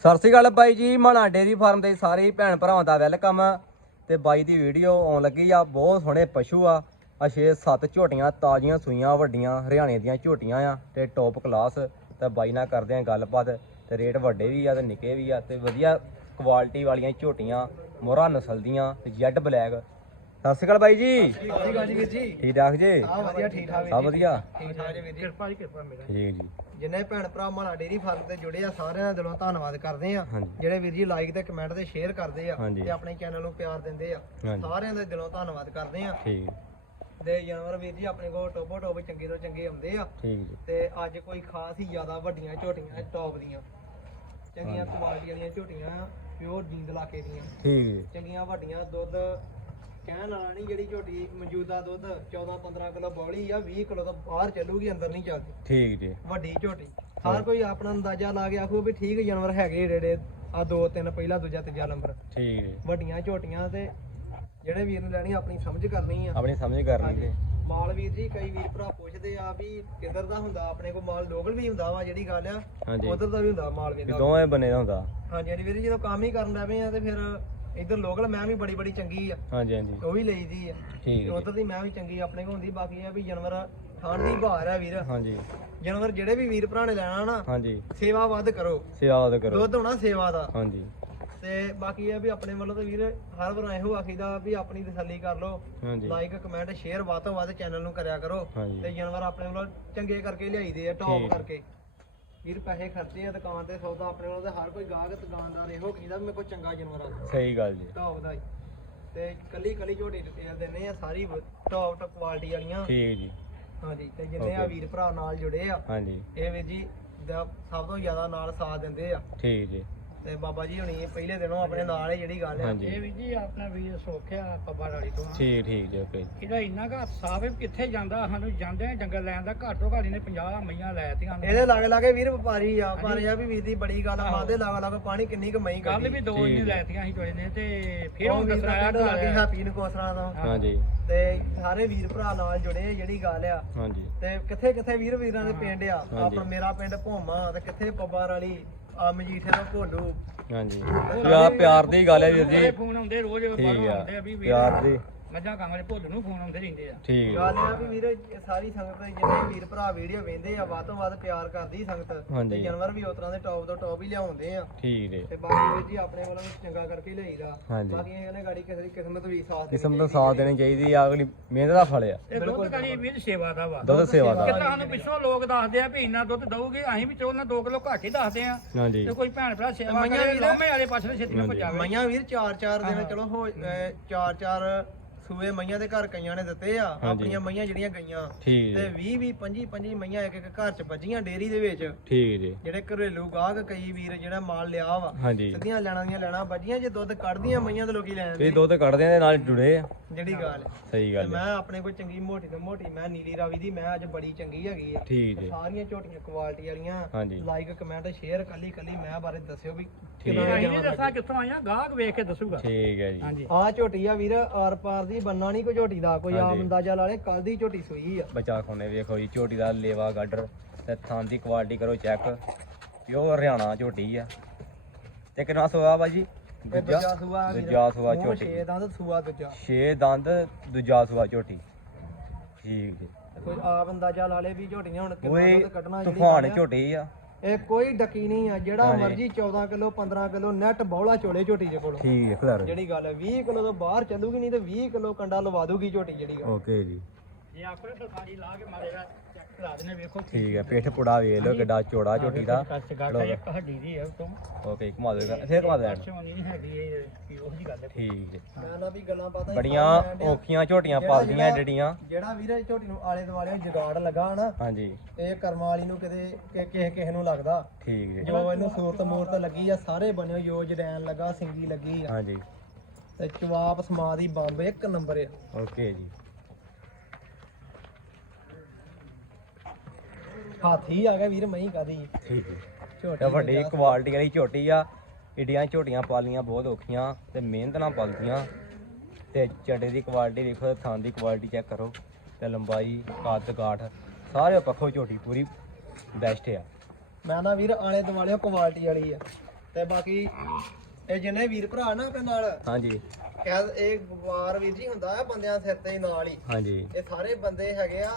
ਸਤਿ ਸ਼੍ਰੀ ਅਕਾਲ ਬਾਈ ਜੀ, ਮਾਣਾ dairy farm ਦੇ ਸਾਰੇ ਭੈਣ ਭਰਾਵਾਂ ਦਾ ਵੈਲਕਮ। ਤੇ ਬਾਈ ਦੀ ਵੀਡੀਓ ਆਉਣ ਲੱਗੀ ਆ, ਬਹੁਤ ਸੋਹਣੇ ਪਸ਼ੂ ਆ। ਆ 6-7 ਝੋਟੀਆਂ, ਤਾਜ਼ੀਆਂ ਸੂਈਆਂ, ਵੱਡੀਆਂ, ਹਰਿਆਣੇ ਦੀਆਂ ਝੋਟੀਆਂ ਆ ਤੇ ਟੌਪ ਕਲਾਸ ਤੇ ਬਾਈ ਨਾਲ ਕਰਦੇ ਆ ਗੱਲਬਾਤ ਤੇ ਰੇਟ ਵੱਡੇ ਵੀ ਆ ਤੇ ਨਿੱਕੇ ਵੀ ਆ ਤੇ ਵਧੀਆ ਕੁਆਲਿਟੀ ਵਾਲੀਆਂ ਝੋਟੀਆਂ, ਮੋਹਰਾ ਨਸਲ ਦੀਆਂ ਤੇ ਜੈਡ ਬਲੈਕ। ਸਤਿ ਸ਼੍ਰੀ ਅਕਾਲ ਬਾਈ ਜੀ। ਠੀਕ ਜੀ ਗਾਜੀ ਵੀਰ ਜੀ। ਠੀਕ ਠਾਕ ਜੀ? ਆ ਵਧੀਆ ਠੀਕ ਠਾਕ ਵੀਰ ਸਭ ਜੀ। ਵਧੀਆ? ਠੀਕ ਠਾਕ ਜੀ ਵੀਰ ਜੀ। ਕਿਰਪਾ ਜੀ ਕਿਰਪਾ ਮੇਰਾ। ਠੀਕ ਜੀ। ਜਿੰਨੇ ਭੈਣ ਭਰਾ ਮਾਣਾ ਡੇਰੀ ਫਾਰਮ ਤੇ ਜੁੜੇ ਆ ਸਾਰਿਆਂ ਦਾ ਦਿਲੋਂ ਧੰਨਵਾਦ ਕਰਦੇ ਆ। ਜਿਹੜੇ ਵੀਰ ਜੀ ਲਾਈਕ ਤੇ ਕਮੈਂਟ ਤੇ ਸ਼ੇਅਰ ਕਰਦੇ ਆ। ਤੇ ਆਪਣੇ ਚੈਨਲ ਨੂੰ ਪਿਆਰ ਦਿੰਦੇ ਆ ਸਾਰਿਆਂ ਦਾ ਦਿਲੋਂ ਧੰਨਵਾਦ ਕਰਦੇ ਆ। ਠੀਕ। ਤੇ ਜਾਨਵਰ ਵੀਰ ਜੀ ਆਪਣੇ ਕੋਲ ਟੋਪੋ ਟੋਪ ਚੰਗੇ ਤੋਂ ਚੰਗੇ ਆਉਂਦੇ ਆ। ਠੀਕ ਜੀ। ਤੇ ਅੱਜ ਕੋਈ ਖਾਸ ਹੀ ਜ਼ਿਆਦਾ ਵੱਡੀਆਂ ਝੋਟੀਆਂ ਟੌਪ ਦੀਆਂ। ਚੰਗੀਆਂ ਕੁਆਲਿਟੀ ਵਾਲੀਆਂ ਝੋਟੀਆਂ ਪਿਓਰ ਜੀਂਦ ਲਾਕੇ ਦੀਆਂ। ਠੀਕ ਜੀ। ਚੰਗੀਆਂ ਵੱਡੀਆਂ ਦੁੱਧ ਕਹਿਣ ਵਾਲਾ ਨਹੀਂ ਜਿਹੜੀ ਝੋਟੀ ਮੌਜੂਦਾ ਦੁੱਧ 14 15 ਕਿਲੋ ਬੌਲੀ ਆ 20 ਕਿਲੋ ਤੋਂ ਬਾਹਰ ਚੱਲੂਗੀ ਅੰਦਰ ਨਹੀਂ ਚੱਲਦੀ। ਠੀਕ ਜੀ। ਵੱਡੀ ਝੋਟੀ। ਹਰ ਕੋਈ ਆਪਣਾ ਅੰਦਾਜ਼ਾ ਲਾ ਕੇ ਆਖੂ ਵੀ ਠੀਕ ਜਾਨਵਰ ਹੈਗੇ ਜਿਹੜੇ ਆ ਦੋ ਤਿੰਨ ਪਹਿਲਾ ਦੂਜਾ ਤੀਜਾ ਨੰਬਰ। ਠੀਕ ਜੀ। ਵੱਡੀਆਂ ਝੋਟੀਆਂ ਤੇ ਜਿਹੜੇ ਵੀਰ ਨੂੰ ਲੈਣੀ ਆਪਣੀ ਸਮਝ ਕਰਨੀ ਆ। ਆਪਣੀ ਸਮਝ ਕਰਨੀ ਤੇ ਮਾਲ ਵੀਰ ਜੀ ਕਈ ਵੀਰ ਭਰਾ ਪੁੱਛਦੇ ਆ ਵੀ ਕਿੱਧਰ ਦਾ ਹੁੰਦਾ ਆਪਣੇ ਕੋਲ ਮਾਲ ਲੋਕਲ ਵੀ ਹੁੰਦਾ ਵਾ ਜਿਹੜੀ ਗੱਲ ਆ ਉਧਰ ਦਾ ਵੀ ਹੁੰਦਾ ਮਾਲ ਵੀ ਦੋਵੇਂ ਬੰਨੇ ਦਾ ਹੁੰਦਾ। ਹਾਂਜੀ ਵੀਰ ਜੀ ਜਦੋਂ ਕੰਮ ਹੀ ਕਰਨ ਲੱਗੇ ਆ ਤੇ ਫਿਰ ਇੱਧਰ ਲੋਕਲ ਮੈਂ ਵੀ ਬੜੀ ਬੜੀ ਚੰਗੀ ਆ। ਹਾਂਜੀ ਹਾਂਜੀ। ਉਹ ਵੀ ਲਈਦੀ ਆ। ਠੀਕ ਜੀ। ਉਧਰ ਦੀ ਮੈਂ ਵੀ ਚੰਗੀ ਆਪਣੇ ਕੋਲ ਹੁੰਦੀ। ਬਾਕੀ ਇਹ ਆ ਵੀ ਜਾਨਵਰ ਖਾਣ ਦੀ ਬਹਾਰ ਆ ਵੀਰ। ਹਾਂਜੀ। ਜਾਨਵਰ ਜਿਹੜੇ ਵੀ ਵੀਰ ਭਰਾ ਨੇ ਲੈਣਾ ਨਾ ਹਾਂਜੀ। ਸੇਵਾ ਵੱਧ ਕਰੋ। ਸੇਵਾ ਤਾਂ ਕਰੋ। ਦੁੱਧ ਹੋਣਾ ਸੇਵਾ ਦਾ। ਹਾਂਜੀ। ਤੇ ਬਾਕੀ ਇਹ ਵੀ ਆਪਣੇ ਵੱਲੋਂ ਤਾਂ ਵੀਰ ਹਰ ਵਾਰ ਇਹੋ ਆਖੀਦਾ ਵੀ ਆਪਣੀ ਤਸੱਲੀ ਕਰ ਲਓ। ਹਾਂਜੀ। ਲਾਈਕ ਕਮੈਂਟ ਸ਼ੇਅਰ ਵੱਧ ਤੋਂ ਵੱਧ ਚੈਨਲ ਨੂੰ ਕਰਿਆ ਕਰੋ। ਹਾਂਜੀ। ਤੇ ਜਾਨਵਰ ਆਪਣੇ ਵੱਲੋਂ ਚੰਗੇ ਕਰਕੇ ਲਿਆਈਦੇ ਆ। ਟੌਪ ਕਰਕੇ। ਵੀਰ ਪੈਸੇ ਖਰਚੇ ਆ ਦੁਕਾਨ ਤੇ ਸੌਦਾ ਆਪਣੇ ਤੇ ਹਰ ਕੋਈ ਗਾਹਕ ਦੁਕਾਨਦਾਰ ਇਹੋ ਕਹਿੰਦਾ ਵੀ ਮੇਰੇ ਕੋਲ ਚੰਗਾ ਜਾਨਵਰ ਆ। ਸਹੀ ਗੱਲ ਜੀ। ਟੌਪ ਦਾ ਹੀ ਤੇ ਕੱਲੀ ਕੱਲੀ ਝੋਟੀ ਡਿਟੇਲ ਦਿੰਨੇ ਆ ਸਾਰੀ ਟੌਪ ਟੌਪ ਕੁਆਲਿਟੀ ਵਾਲੀਆਂ। ਠੀਕ ਜੀ। ਹਾਂਜੀ ਤੇ ਜਿੰਨੇ ਆ. ਵੀਰ ਭਰਾ ਨਾਲ ਜੁੜੇ ਆ ਹਾਂਜੀ। ਇਹ ਵੀਰ ਜੀ ਦਾ ਸਭ ਤੋਂ ਜ਼ਿਆਦਾ ਨਾਲ ਸਾਥ ਦਿੰਦੇ ਆ। ਠੀਕ ਜੀ। ਤੇ ਬਾਬਾ ਜੀ ਹੁਣੀ ਪਹਿਲੇ ਦਿਨੋਂ ਆਪਣੇ ਨਾਲ ਹੈ ਜਿਹੜੀ ਗੱਲ ਆ। ਹਾਂਜੀ। ਵੀ ਜੀ ਆਪਣਾ ਵੀਰ ਸੋਖਿਆ ਪੱਬਾ ਵਾਲੀ ਤੋਂ ਠੀਕ ਠੀਕ ਜੀ ਓਕੇ ਇਹਦਾ ਇੰਨਾ ਘਰ ਸਾਫ਼ ਹੈ ਵੀ ਕਿੱਥੇ ਜਾਂਦਾ ਸਾਨੂੰ ਜਾਂਦੇ ਆ ਜੰਗਲ ਲੈਣ ਦਾ ਘੱਟੋ ਘੱਟ ਇਹਨੇ 50 ਮਈਆਂ ਲੈ ਤੀਆਂ ਨੇ। ਇਹਦੇ ਲਾਗੇ ਲਾਗੇ ਵੀਰ ਵਪਾਰੀ ਆ ਵਪਾਰੀ ਆ ਵੀ ਵੀਰ ਦੀ ਬੜੀ ਗੱਲ ਆ। ਮਾਦੇ ਲਾਗੇ ਲਾਗੇ ਪਾਣੀ ਕਿੰਨੀ ਕਮਾਈ ਕੱਲ ਵੀ ਦੋ ਠੀਕ ਇਹਨੇ ਹੈ। ਲੈ ਤੀਆਂ ਸੀ ਚੋਏ ਨੇ ਤੇ ਫਿਰ ਉਹ ਹੁਣ ਵੀਰ ਦੱਸਿਆ ਦਾ ਲੱਗੇ ਘਰ ਹੈਪੀ ਨੂੰ ਕੋਸਰਾ ਤੋਂ। ਹਾਂਜੀ। ਤੇ ਸਾਰੇ ਵੀਰ ਭਰਾ ਨਾਲ ਜੁੜੇ ਜਿਹੜੀ ਗੱਲ ਆ। ਹਾਂਜੀ। ਤੇ ਕਿੱਥੇ ਕਿੱਥੇ ਵੀਰ ਵੀਰਾਂ ਦੇ ਪਿੰਡ ਆ? ਹਾਂਜੀ। ਆਪਣਾ ਮੇਰਾ ਪਿੰਡ ਭੋਮਾ ਤੇ ਕਿੱਥੇ ਪੱਬਾਰ ਵਾਲੀ ਆ ਮਜੀਠੇ ਦਾ ਭੋਲੂ। ਹਾਂਜੀ। ਪਿਆਰ ਪਿਆਰ ਦੀ ਗੱਲ ਹੈ ਵੀਰ ਜੀ। ਫੋਨ ਆਉਂਦੇ ਰੋਜ਼ ਬਾਹਰੋਂ ਠੀਕ ਆ। ਆਉਂਦੇ ਆ ਵੀ ਵੀਰ ਪਿਆਰ ਦੀ। ਮੱਝਾਂ ਕਾਂਗੜੇ ਭੁੱਲ ਨੂੰ ਫੋਨ ਆਉਂਦੇ ਰਹਿੰਦੇ ਆ। ਠੀਕ ਗੱਲ ਆ ਵੀ ਵੀਰ ਇਹ ਸਾਰੀ ਸੰਗਤ ਦੇ ਜਿੰਨੇ ਵੀਰ ਭਰਾ ਵੀਡੀਓ ਵੇਂਦੇ ਆ ਵੱਧ ਤੋਂ ਵੱਧ ਪਿਆਰ ਕਰਦੀ ਸੰਗਤ। ਹਾਂਜੀ। ਤੇ ਜਾਨਵਰ ਵੀ ਉਸ ਤਰ੍ਹਾਂ ਦੇ ਟੌਪ ਤੋਂ ਟੌਪ ਹੀ ਲਿਆਉਂਦੇ ਆ। ਠੀਕ ਜੀ ਤੇ ਬਾਕੀ ਵੀਰ ਜੀ ਆਪਣੇ ਵੱਲੋਂ ਵੀ ਚੰਗਾ ਕਰਕੇ ਲਿਆਈਦਾ ਹਾਂਜੀ। ਬਾਕੀ ਇਹ ਕਹਿੰਦੇ ਗਾੜੀ ਕਿਸੇ ਦੀ ਕਿਸਮਤ ਵੀ ਸਾਥ ਦੇਣੀ ਕਿਸਮ ਦਾ ਸਾਥ ਦੇਣੀ ਚਾਹੀਦੀ ਆ ਅਗਲੀ ਮਿਹਨਤ ਦਾ ਫਲ ਆ। ਇਹ ਦੁੱਧ ਕਲੀ ਵੀਰ ਸੇਵਾ ਦਾ ਵਾ। ਦੁੱਧ ਸੇਵਾ ਦਾ। ਕਿਤਾ ਸਾਨੂੰ ਪਿੱਛੋਂ ਲੋਕ ਦੱਸਦੇ ਆ ਵੀ ਇੰਨਾ ਦੁੱਧ ਦਊਗੇ ਅਸੀਂ ਵੀ ਚੋਲ ਨਾਲ 2 ਕਿਲੋ ਘੱਟ ਹੀ ਦੱਸਦੇ ਆ। ਹਾਂਜੀ। ਤੇ ਕੋਈ ਭੈਣ ਭਰਾ ਸੇਵਾ ਮਈਆਂ ਕਰੇ ਵੀ ਲਾਮੇ ਵਾਲੇ ਪਾਸੇ ਛੇਤੀ ਨਾਲ ਹਾਂਜੀ। ਭਜਾਵੇ ਮਈਆਂ ਵੀਰ ਚਾਰ ਚਾਰ ਦਿਨ ਚਲੋ ਹੋ ਚਾਰ ਚਾਰ ਸੂਏ ਮਈਆਂ ਦੇ ਘਰ ਕਈਆਂ ਨੇ ਦਿੱਤੇ ਆ। ਆਪਣੀਆਂ ਮਈਆਂ ਜਿਹੜੀਆਂ ਗਈਆਂ। ਠੀਕ ਤੇ ਜੀ। 20 20 25 25 ਮਈਆਂ ਇੱਕ ਇੱਕ ਘਰ ਚ ਵੱਜੀਆਂ ਡੇਰੀ ਦੇ ਵਿੱਚ। ਠੀਕ ਜੀ। ਜਿਹੜੇ ਘਰੇਲੂ ਗਾਹਕ ਕਈ ਵੀਰ ਜਿਹੜਾ ਮਾਲ ਲਿਆ ਵਾ ਹਾਂਜੀ। ਸਿੱਧੀਆਂ ਲੈਣਾ ਦੀਆਂ ਲੈਣਾ ਵੱਜੀਆਂ ਜੇ ਦੁੱਧ ਕੱਢਦੀਆਂ ਮਈਆਂ ਤੇ ਲੋਕੀ ਲੈ ਜਾਂਦੇ ਦੁੱਧ ਕੱਢਦੇ ਦੇ ਨਾਲ ਜੁੜੇ ਆ। ਜਿਹੜੀ ਗੱਲ। ਸਹੀ ਤੇ ਗੱਲ ਹੈ। ਮੈਂ ਆਪਣੇ ਕੋਲ ਚੰਗੀ ਮੋਟੀ ਤੋਂ ਮੋਟੀ ਮੈਂ ਨੀਲੀ ਰਾਵੀ ਦੀ ਮੈਂ ਅੱਜ ਬੜੀ ਚੰਗੀ ਹੈਗੀ ਆ। ਠੀਕ ਤੇ ਜੀ ਸਾਰੀਆਂ ਝੋਟੀਆਂ ਕੁਆਲਿਟੀ ਵਾਲੀਆਂ ਲਾਈਕ ਕਮੈਂਟ ਸ਼ੇਅਰ ਕੱਲੀ ਕੱਲੀ ਮੈਂ ਬਾਰੇ ਦੱਸਿਓ ਵੀ ਠੀਕ ਕਿੱਦਾਂ ਹੈ। ਅਸੀਂ ਦੀਆਂ ਨਹੀਂ ਦੱਸਾਂ ਕਿੱਥੋਂ ਆਈਆਂ ਗਾਹਕ ਵੇਖ ਕੇ ਦੱਸੂਗਾ। ਠੀਕ ਹੈ ਜੀ। ਹਾਂਜੀ। ਆ ਝੋਟੀ ਆ ਵੀਰ ਆਰ ਪਾਰ ਦੀ ਬੰਨਾ ਨਹੀਂ ਕੋਈ ਝੋਟੀ ਦਾ ਕੋਈ ਆਮ ਹਾਂਜੀ। ਅੰਦਾਜ਼ਾ ਲਾ ਲੇ ਕੱਲ ਦੀ ਝੋਟੀ ਸੂਈ ਆ। ਬਚਾ ਖੋਨੇ ਵੇਖੋ ਜੀ ਝੋਟੀ ਦਾ ਲੇਵਾ ਗਾਡਰ ਤੇ ਥਾਂ ਦੀ ਕੁਆਲਿਟੀ ਕਰੋ ਚੈੱਕ ਪਿਓਰ ਹਰਿਆਣਾ ਝੋਟੀ ਆ। ਤੇ ਕਿੰਨਾ ਸੋਆ ਬਾਜੀ ਇਹ ਦੂਜਾ? ਦੂਜਾ ਸੂਆ ਵੀਰ। ਦੂਜਾ ਸੂਆ ਮੂੰਹ ਝੋਟੀ। ਛੇ ਦੰਦ ਸੂਆ ਦੂਜਾ। 6 ਦੰਦ ਦੂਜਾ ਸੂਆ ਝੋਟੀ। ਠੀਕ ਜੀ ਕੋਈ ਆਪ ਅੰਦਾਜ਼ਾ ਲਾ ਲੇ ਵੀ ਝੋਟੀਆਂ ਹੁਣ ਕਿੰਨਾ ਕੋਈ ਦੁੱਧ ਕੱਢਣਾ ਜਿਹੜੀ ਤੂਫਾਨ ਗੱਲ ਆ। ਝੋਟੀ ਆ। ਇਹ ਕੋਈ ਡੱਕੀ ਨਹੀਂ ਆ ਜਿਹੜਾ। ਮਰਜ਼ੀ 14 ਕਿਲੋ 15 ਕਿਲੋ ਨੈਟ ਬੌਲਾ ਚੋਲੇ ਝੋਟੀ ਦੇ ਕੋਲ। ਠੀਕ ਹੈ ਖਲਰ। ਜਿਹੜੀ ਗੱਲ ਹੈ 20 ਕਿਲੋ ਤੋਂ ਬਾਹਰ ਚੱਲੂਗੀ ਨਹੀਂ ਤੇ 20 ਕਿਲੋ ਕੰਡਾ ਲਵਾ ਦੂਗੀ ਝੋਟੀ ਜਿਹੜੀ ਓਕੇ ਜੀ। ਜੇ ਆਪਣੇ ਸਰਕਾਰੀ ਲਾ ਕੇ ਮਾਰੇਗਾ ਦੇਣੇ ਵੇਖੋ ਠੀਕ ਹੈ ਪਿੱਠ ਪੁੜਾ ਵੇਖ ਲਓ ਕਿੱਡਾ ਚੌੜਾ ਝੋਟੀ ਦਾ। ਕੱਚ ਗਾਟਾ ਇੱਕ ਹੱਡੀ ਦੀ ਹੈ ਉਤੋਂ ਓਕੇ ਘੁਮਾ ਦੇਗਾ ਇੱਥੇ ਘੁਮਾ ਦੇਣਾ ਕੱਚ ਨਹੀਂ ਹੈਗੀ ਇਹ ਕੀ ਉਹ ਜੀ ਗੱਲ ਹੈ। ਠੀਕ ਹੈ। ਮੈਂ ਨਾ ਵੀ ਗੱਲਾਂ ਪਤਾ ਬੜੀਆਂ ਔਖੀਆਂ ਝੋਟੀਆਂ ਪਾਲਦੀਆਂ ਜਿਹੜੀਆਂ। ਜਿਹੜਾ ਵੀਰੇ ਝੋਟੀ ਨੂੰ ਆਲੇ ਦੁਆਲੇ ਜਗਾੜ ਲੱਗਾ ਨਾ ਹਾਂਜੀ। ਇਹ ਕਰਮਾਂ ਵਾਲੀ ਨੂੰ ਕਿਤੇ ਕਿ- ਕਿਸੇ ਕਿਸੇ ਨੂੰ ਲੱਗਦਾ। ਠੀਕ ਜੀ। ਜੋ ਇਹਨੂੰ ਸੂਰਤ ਮੂਰਤ ਲੱਗੀ ਆ ਸਾਰੇ ਬਣਿਓ ਯੋਜ ਡੈਨ ਲੱਗਾ ਸਿੰਗੀ ਲੱਗੀ ਆ। ਹਾਂਜੀ। ਤੇ ਚਵਾਪ ਸਮਾ ਦੀ ਬੰਬ ਇੱਕ ਨੰਬਰ ਆ। ਓਕੇ ਜੀ। ਹਾਥੀ ਆ ਗਿਆ ਵੀਰ ਮਹੀਂ ਕਾਦੀ ਠੀਕ ਹੈ। ਝੋਟੀ ਤੇ ਵੱਡੀ ਕੁਆਲਿਟੀ ਵਾਲੀ ਝੋਟੀ ਆ। ਏਡੀਆਂ ਝੋਟੀਆਂ ਪਾਲੀਆਂ ਬਹੁਤ ਔਖੀਆਂ ਤੇ ਮਿਹਨਤ ਨਾਲ ਪਲਦੀਆਂ। ਤੇ ਚੱਡੇ ਦੀ ਕੁਆਲਿਟੀ ਦੇਖੋ ਥਾਂ ਦੀ ਕੁਆਲਿਟੀ ਚੈੱਕ ਕਰੋ। ਤੇ ਲੰਬਾਈ ਕੱਦ ਕਾਠ ਸਾਰੇ ਪੱਖੋਂ ਝੋਟੀ ਪੂਰੀ ਬੈਸਟ ਆ। ਮੈਂ ਨਾ ਵੀਰ ਆਲੇ ਦੁਆਲੇ ਕੁਆਲਿਟੀ ਵਾਲੀ ਆ। ਤੇ ਬਾਕੀ ਇਹ ਜਿੰਨੇ ਵੀਰ ਭਰਾ ਨਾ ਆਪਣੇ ਨਾਲ ਹਾਂਜੀ। ਕਹਿ ਇਹ ਵਾਰ ਵੀਰ ਜੀ ਹੁੰਦਾ ਆ ਬੰਦਿਆਂ ਸਿਰ ਤੇ ਨਾਲ ਹੀ। ਹਾਂਜੀ। ਇਹ ਸਾਰੇ ਬੰਦੇ ਹੈਗੇ ਆ।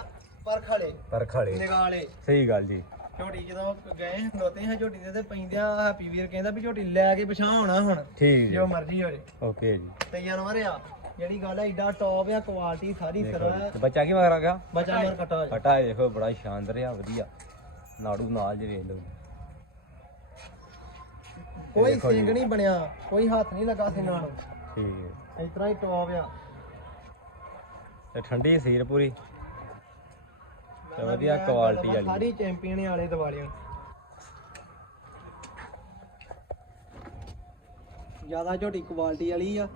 ਪਰਖ ਵਾਲੇ ਪਰ ਖੜੇ ਨਿਗਾਹ ਵਾਲੇ ਸਹੀ ਗੱਲ ਜੀ। ਝੋਟੀ ਜਦੋਂ ਗਏ ਖਲੋਤੇ ਹਾਂ ਝੋਟੀ ਦੇ ਤੇ ਪੈਂਦਿਆਂ ਹੈਪੀ ਵੀਰ ਕਹਿੰਦਾ ਵੀ ਝੋਟੀ ਲੈ ਕੇ ਪਛਾਣ ਹੋਣਾ ਹੁਣ ਠੀਕ ਜੀ। ਜੋ ਮਰਜ਼ੀ ਹੋ ਜੇ ਓਕੇ ਜੀ। ਤੇ ਜਾਨਵਰ ਆ ਜਿਹੜੀ ਗੱਲ ਹੈ ਏਡਾ ਟੌਪ ਆ ਕੁਆਲਿਟੀ ਸਾਰੀ ਦੇਖੋ ਸਿਰਾ ਜੀ। ਤੇ ਬੱਚਾ ਕੀ ਮਗਰ ਆ ਗਿਆ? ਬਚਾ ਮਰ ਕਟਾ ਹੋ ਜਾ। ਫਟਾ ਇਹ ਦੇਖੋ ਬੜਾ ਸ਼ਾਨਦਾਰ ਆ ਵਧੀਆ। ਨਾੜੂ ਨਾਲ ਜੇ ਵੇਖ ਲਓ ਕੋਈ। ਸਿੰਗ ਨਹੀਂ ਬਣਿਆ ਕੋਈ ਹੱਥ ਨਹੀਂ ਲੱਗਾ ਸਿੰਘਾਂ ਨੂੰ। ਠੀਕ ਹੈ। ਇਸ ਤਰ੍ਹਾਂ ਹੀ ਟੌਪ ਆ। ਤੇ ਠੰਡੀ ਸੀਰ ਪੂਰੀ। ਤੇ ਵਧੀਆ ਕੁਆਲਿਟੀ ਵਾਲੀ ਸਾਰੀ ਚੈਂਪੀਅਨ ਵਾਲੇ ਦਿਵਾਲੀਆਂ ਜ਼ਿਆਦਾ ਝੋਟੀ ਕੁਆਲਿਟੀ ਵਾਲੀ ਆ।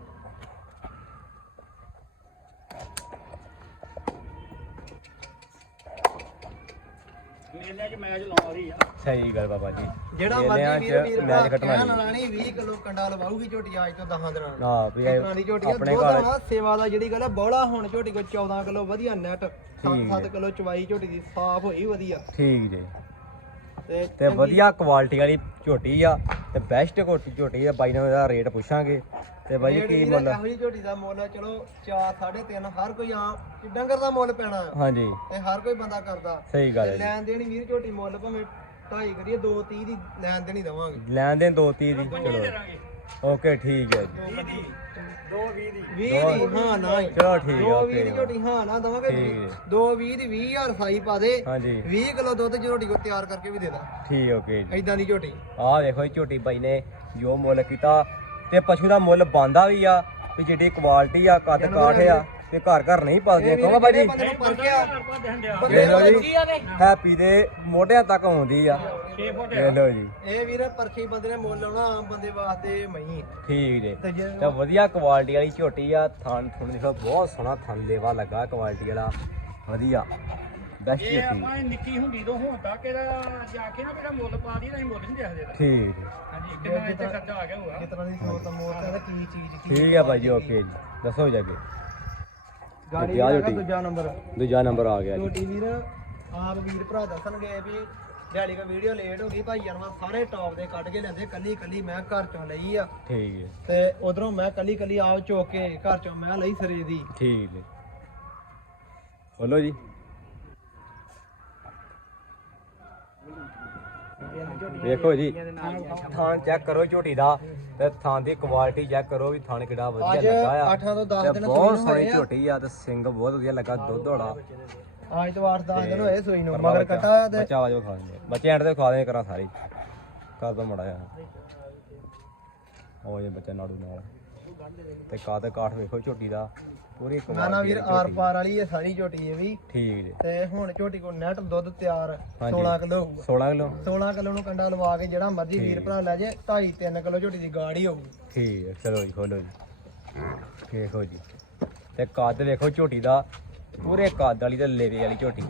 ਮੇਲੇ 'ਚ ਮੈਚ ਲਾਉਣ ਵਾਲੀ ਆ। ਸਹੀ ਗੱਲ ਬਾਬਾ ਜੀ। ਜਿਹੜਾ ਮੇਲਿਆਂ ਮਰਜ਼ੀ 'ਚ ਵੀਰ ਵੀਰ ਮੈਚ ਭਰਾ ਕੱਟਣ ਕਹਿਣ ਵਾਲੀ। ਵਾਲਾ ਨਹੀਂ 20 ਕਿਲੋ ਕੰਡਾ ਲਵਾਉਗੀ ਝੋਟੀ ਅੱਜ ਤੋਂ 10 ਦਿਨਾਂ ਨੂੰ। ਹਾਂ ਵੀ ਇਸ ਇਹ ਤਰ੍ਹਾਂ ਦੀ ਝੋਟੀ ਆ ਆਪਣੇ ਦੁੱਧ ਘਰ। ਆ ਸੇਵਾ ਦਾ ਜਿਹੜੀ ਗੱਲ ਆ ਬੋਲਾ ਹੁਣ ਝੋਟੀ ਕੋ 14 ਕਿਲੋ ਵਧੀਆ ਨੈਟ 7-7 ਹੈ। ਕਿਲੋ ਚਵਾਈ ਝੋਟੀ ਦੀ ਸਾਫ਼ ਹੋਈ ਵਧੀਆ। ਠੀਕ ਜੀ। ਤੇ ਵਧੀਆ ਕੁਆਲਿਟੀ ਵਾਲੀ ਝੋਟੀ ਆ ਤੇ ਬੈਸਟ ਝੋਟੀ ਝੋਟੀ ਆ। ਬਾਈ ਨੇ ਇਹਦਾ ਰੇਟ ਪੁੱਛਾਂਗੇ। ਤੇ ਬਾਈ ਕੀ ਮੁੱਲ ਇਹੋ ਜਿਹੀ ਝੋਟੀ ਦਾ ਮੁੱਲ ਆ, ਚਲੋ 4 3.5 ਹਰ ਕੋਈ ਆ ਡੰਗਰ ਦਾ ਮੁੱਲ ਪੈਣਾ। ਹਾਂਜੀ। ਤੇ ਹਰ ਕੋਈ ਬੰਦਾ ਕਰਦਾ। ਸਹੀ ਗੱਲ ਹੈ ਜੀ। ਲੈਣ ਦੇਣੀ ਵੀਰ ਝੋਟੀ ਮੁੱਲ ਭਾਵੇਂ 2.5 ਕਰੀਏ 2.30 ਦੀ ਲੈਣ ਦੇਣੀ ਦਵਾਂਗੇ। ਲੈਣ ਦੇ 230 ਦੀ ਚਲੋ ਓਕੇ ਠੀਕ ਹੈ ਜੀ। 20 ਦੀ। 220 ਦੀ 20 ਦੀ। ਹਾਂ ਨਾ ਹੀ ਚਲੋ ਠੀਕ ਹੈ 2.20 ਓਕੇ ਦੀ ਝੋਟੀ ਹਾਂ ਨਾ ਦਵਾਂਗੇ ਠੀਕ ਹੈ। 2.20 ਦੀ 20000 ਸਾਈ ਪਾ ਦੇ। ਹਾਂਜੀ। 20 ਕਿਲੋ ਦੁੱਧ ਦੀ ਝੋਟੀ ਕੋ ਤਿਆਰ ਕਰਕੇ ਵੀ ਦੇ ਦਾਂ। ਠੀਕ ਓਕੇ ਜੀ। ਐਦਾਂ ਦੀ ਝੋਟੀ। ਆਹ ਦੇਖੋ ਇਹ ਝੋਟੀ ਬਾਈ ਨੇ ਜੋ ਮੁੱਲ ਕੀਤਾ ਤੇ ਪਸ਼ੂ ਦਾ ਮੁੱਲ ਬੰਦਾ ਵੀ ਆ ਵੀ ਜਿਹੜੀ ਕੁਆਲਿਟੀ ਆ ਕੱਦ ਕਾਠ ਆ ਤੇ ਘਰ ਘਰ ਨਹੀਂ ਪਲਦੀਆਂ ਕਿਉਂ ਬਾਈ ਜੀ ਜੀ ਹੈਪੀ ਦੇ ਮੋਢਿਆਂ ਤੱਕ ਆਉਂਦੀ ਆ। 6 ਫੁੱਟ ਵੇਖ ਲਓ ਜੀ। ਇਹ ਵੀਰ ਪਰਖੀ ਬੰਦੇ ਨੇ ਮੁੱਲ ਲਾਉਣਾ ਆਮ ਬੰਦੇ ਵਾਸਤੇ ਮਈ ਠੀਕ ਜੀ। ਤੇ ਜੇ ਤੇ ਵਧੀਆ ਕੁਆਲਿਟੀ ਵਾਲੀ ਝੋਟੀ ਆ ਥਣ ਥੁਣ ਦੇਖੋ ਬਹੁਤ ਸੋਹਣਾ ਥਣ ਲੇਵਾ ਲੱਗਾ ਕੁਆਲਿਟੀ ਵਾਲਾ। ਵਧੀਆ। ਬੈਸਟ ਇਹ ਝੋਟੀ। ਆਪਾਂ ਇਹ ਨਿੱਕੀ ਹੁੰਦੀ ਤੋਂ ਹੁਣ ਤੱਕ ਇਹਦਾ ਜਾ ਕੇ ਨਾ ਮੇਰਾ ਮੁੱਲ ਪਾ ਦੀ ਤਾਂ ਅਸੀਂ ਮੁੱਲ ਨਹੀਂ ਦੇਖਦੇ ਇਹਦਾ। ਠੀਕ ਜੀ। ਹਾਂਜੀ ਕਿੰਨਾ ਇੱਥੇ ਖਰਚਾ ਆ ਗਿਆ ਹੋਊਗਾ। ਜਿਸ ਤਰ੍ਹਾਂ ਦੀ ਸੋਤ ਮੋਤ ਹੈ ਤੇ ਕੀ ਚੀਜ਼ ਕੀ ਠੀਕ ਹੈ ਬਾਈ ਜੀ ਓਕੇ ਜੀ। ਦੱਸੋ ਜੀ ਅੱਗੇ। ਗਾੜੀ ਦਾ ਝੋਟੀ। ਦੂਜਾ ਨੰਬਰ। ਦੂਜਾ ਨੰਬਰ ਆ ਗਿਆ ਜੀ। ਝੋਟੀ ਵੀਰ ਆਪ ਵੀਰ ਭਰਾ ਦੱਸਣਗੇ ਵੀ ਦਿਹਾੜੀ ਕੋ ਵੀਡੀਓ ਲੇਟ ਹੋ ਗਈ ਭਾਈ ਜਾਨਵਾ ਸਾਰੇ ਟੌਪ ਦੇ ਕੱਢ ਕੇ ਲੈਂਦੇ ਕੱਲੀ ਕੱਲੀ ਮੈਂ ਘਰ ਚੋਂ ਲਈ ਆ। ਠੀਕ ਹੈ। ਤੇ ਉਧਰੋਂ ਮੈਂ ਕੱਲੀ ਕੱਲੀ ਆਪ ਚੋਕ ਕੇ ਘਰ ਚੋਂ ਮੈਂ ਲਈ ਸਰੇ ਦੀ। ਠੀਕ ਹੈ। ਬੋਲੋ ਜੀ। ਦੇਖੋ ਜੀ। ਥਾਂ ਚੈੱਕ ਕਰੋ ਝੋਟੀ ਦਾ। ਤੇ ਥਾਂ ਦੀ ਕੁਆਲਿਟੀ ਚੈੱਕ ਕਰੋ ਵੀ ਥਾਂ ਕਿਹੜਾ ਵਧੀਆ ਅੱਜ ਲੱਗਾ ਆ। 8 ਤੋਂ 10 ਤੇ ਦਿਨ ਬਹੁਤ ਸੂਈ ਨੂੰ ਸੋਹਣੀ ਹੋਏ ਆ। ਝੋਟੀ ਆ ਤੇ ਸਿੰਘ ਬਹੁਤ ਵਧੀਆ ਲੱਗਾ ਦੁੱਧ ਹੋਣਾ ਅੱਜ ਤੋਂ 8-10 ਦਿਨ ਹੋਏ ਸੂਈ ਨੂੰ ਮਗਰ। ਕੱਟਾ ਤੇ ਬੱਚਾ ਆਜੋ ਖਾ ਲੈਂਦੇ। ਬੱਚੇ ਐਂਡ ਤੇ ਖਾ ਦੇ ਕਰਾਂ ਸਾਰੀ। ਕਰ ਦੋ ਮੜਾ ਆ ਉਹ ਜੇ ਬੱਚਾ ਨਾੜੂ ਨਾਲ। ਤੇ ਕਾਦ ਕਾਠ ਵੇਖੋ ਝੋਟੀ ਦਾ। ਪੂਰੀ ਨਾ ਨਾ ਕੁਆਲਿਟੀ ਵੀਰ ਆਰ ਪਾਰ ਵਾਲੀ ਇਹ ਸਾਰੀ ਝੋਟੀ ਇਹ ਵੀ। ਠੀਕ ਜੀ। ਤੇ ਹੁਣ ਝੋਟੀ ਕੋਲ ਨੈਟ ਦੁੱਧ ਤਿਆਰ ਹਾਂਜੀ। 16 ਕਿਲੋ ਹੋਊਗਾ। 16 ਕਿਲੋ? 16 ਕਿਲੋ ਨੂੰ ਕੰਡਾ ਲਵਾ ਕੇ ਜਿਹੜਾ ਮਰਜ਼ੀ ਵੀਰ ਭਰਾ ਲੈ ਜੇ 2.5 3 ਕਿਲੋ ਝੋਟੀ ਦੀ ਗਾੜੀ ਹੋਊਗੀ। ਠੀਕ ਹੈ ਚਲੋ ਜੀ ਖੋਲੋ ਜੀ। ਵੇਖੋ ਜੀ। ਤੇ ਕੱਦ ਵੇਖੋ ਝੋਟੀ ਦਾ ਪੂਰੇ ਕੱਦ ਵਾਲੀ ਤੇ ਲੇਵੇ ਵਾਲੀ ਝੋਟੀ।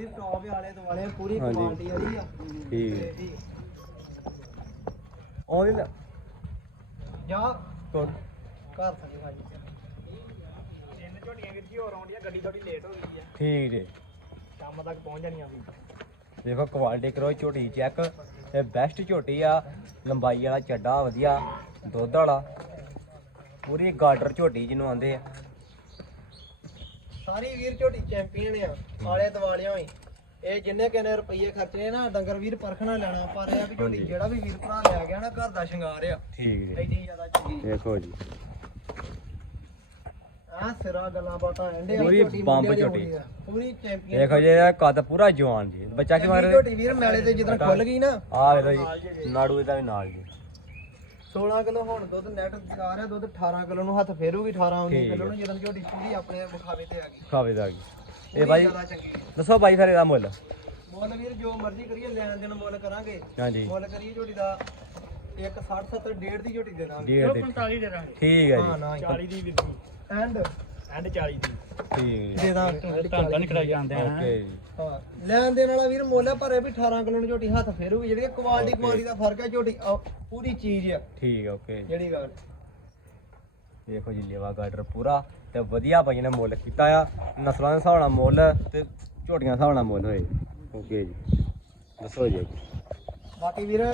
ਵੀਰ ਟੌਪ ਵਾਲੇ ਦੁਆਲੇ ਪੂਰੀ ਹਾਂਜੀ। ਕੁਆਲਿਟੀ ਵਾਲੀ ਆ। ਠੀਕ। ਤੇ ਹੈ ਵੀ ਆਉਂਦੀ ਨਾ ਜਾ। ਤੋੜ ਘਰ ਸਾਡੀ ਭਾਜੀ। ਤਿੰਨ ਝੋਟੀਆਂ ਵੀਰ ਜੀ ਹੋਰ ਆਉਂਦੀਆਂ ਗੱਡੀ ਥੋੜੀ ਲੇਟ ਹੋ ਗਈ ਆ। ਠੀਕ ਜੀ। ਸ਼ਾਮ ਤੱਕ ਪਹੁੰਚ ਜਾਣੀਆਂ ਵੀ। ਦੇਖੋ ਕੁਆਲਿਟੀ ਕਰੋ ਝੋਟੀ ਚੈੱਕ ਤੇ ਬੈਸਟ ਝੋਟੀ ਆ। ਲੰਬਾਈ ਵਾਲਾ ਚੱਡਾ ਵਧੀਆ ਦੁੱਧ ਵਾਲਾ। ਪੂਰੀ ਗਾਡਰ ਝੋਟੀ ਜਿਹਨੂੰ ਆਂਦੇ ਆ। ਸਾਰੀ ਵੀਰ ਝੋਟੀ ਚੈਂਪੀਅਨ ਆ ਆਲੇ ਦਿਵਾਲਿਆਂ ਹੀ। ਇਹ ਜਿੰਨੇ ਕਿੰਨੇ ਰੁਪਏ ਖਰਚੇ ਨਾ ਡੰਗਰ ਵੀਰ ਪਰਖਣਾ ਲੈਣਾ ਪਰ ਇਹ ਆ ਵੀ ਝੋਟੀ। ਜਿਹੜਾ ਵੀ ਵੀਰ ਭਰਾ ਲੈ ਗਿਆ ਨਾ ਘਰ ਦਾ ਸ਼ਿੰਗਾਰ ਆ। ਠੀਕ ਜੀ। ਐਡੀ ਜ਼ਿਆਦਾ ਚੰਗੀ। ਦੇਖੋ ਜੀ। ਆ ਸਿਰਾ ਗੱਲਾਂ ਬਾਤਾਂ ਐਂਡੇ ਪੂਰੀ ਬੰਬ ਮੁੰਡੇ ਦੀ ਝੋਟੀ। ਹੋਣੀ ਆ, ਪੂਰੀ ਚੈਂਪੀਅਨ। ਦੇਖੋ ਜੀ ਇਹਦਾ ਕੱਦ ਪੂਰਾ ਜਵਾਨ ਜੀ। ਬੱਚਾ ਕੀ ਮਾਰ ਝੋਟੀ ਵੀਰ ਮੈਲੇ ਤੇ ਜਿੱਦਾਂ ਖੁੱਲ ਗਈ ਨਾ। ਆ ਵੇਖੋ ਜੀ ਨਾੜੂ ਇਹਦਾ ਵੀ ਨਾਲ ਜੀ 16 ਕਿਲੋ ਹੁਣ ਦੁੱਧ ਨੈਟ ਆ ਰਿਹਾ ਦੁੱਧ 18 ਕਿਲੋ ਨੂੰ ਹੱਥ ਫੇਰੂਗੀ 18 19 ਠੀਕ ਕਿਲੋ ਨੂੰ ਜਦੋਂ ਝੋਟੀ ਪੂਰੀ ਆਪਣੇ ਮੁਖਾਵੇ ਤੇ ਆ ਗਈ। ਖਾਵੇ ਦਾ ਪੂਰੀ ਇਹ ਬਾਈ ਦੱਸੋ ਬਾਈ ਫਿਰ ਇਹਦਾ ਮੁੱਲ। ਮੁੱਲ ਵੀਰ ਜੋ ਮਰਜ਼ੀ ਕਰੀਏ ਲੈਣ ਦੇਣ ਮੁੱਲ ਕਰਾਂਗੇ। ਹਾਂਜੀ। ਮੁੱਲ ਕਰੀਏ ਝੋਟੀ ਦਾ 1 60 70 ਡੇਢ ਦੀ ਝੋਟੀ ਦੇ ਦਾਂਗੇ। ਡੇਢ ਦੇ। 45 ਦੇ ਦਾਂਗੇ। ਠੀਕ ਹੈ ਹਾਂ ਜੀ ਨਾ 40 ਦੀ ਜੀ ਐਂਡ ਐਂਡ 40 ਦੀ। ਠੀਕ। ਦੇ ਦਾਂ ਤਾਂ ਤਾਂ ਨਹੀਂ ਖੜਾਈ ਜਾਂਦੇ ਆ। ਓਕੇ ਜੀ। ਹਾਂ ਲੈਣ ਦੇਣ ਵਾਲਾ ਵੀਰ ਮੁੱਲ ਪਰ ਇਹ ਵੀ 18 ਕਿਲੋ ਦੀ ਝੋਟੀ ਹੱਥ ਫੇਰੂਗੀ ਜਿਹੜੀ ਕੁਆਲਿਟੀ ਕੁਆਲਿਟੀ ਦਾ ਫ਼ਰਕ ਹੈ ਝੋਟੀ ਅਹ ਪੂਰੀ ਚੀਜ਼ ਆ। ਠੀਕ ਹੈ ਓਕੇ। ਜੀ ਜਿਹੜੀ ਗੱਲ। ਦੇਖੋ ਜੀ ਲੇਵਾ ਗਾਰਡਰ ਪੂਰਾ ਤੇ ਵਧੀਆ ਭਾਈ ਨੇ ਮੁੱਲ ਕੀਤਾ ਆ। ਨਸਲਾਂ ਦੇ ਹਿਸਾਬ ਨਾਲ ਮੁੱਲ ਤੇ ਝੋਟੀਆਂ ਦੇ ਹਿਸਾਬ ਨਾਲ ਮੁੱਲ ਹੋਏ। ਓਕੇ ਜੀ। ਦੱਸੋ ਜੀ। ਬਾਕੀ ਵੀਰ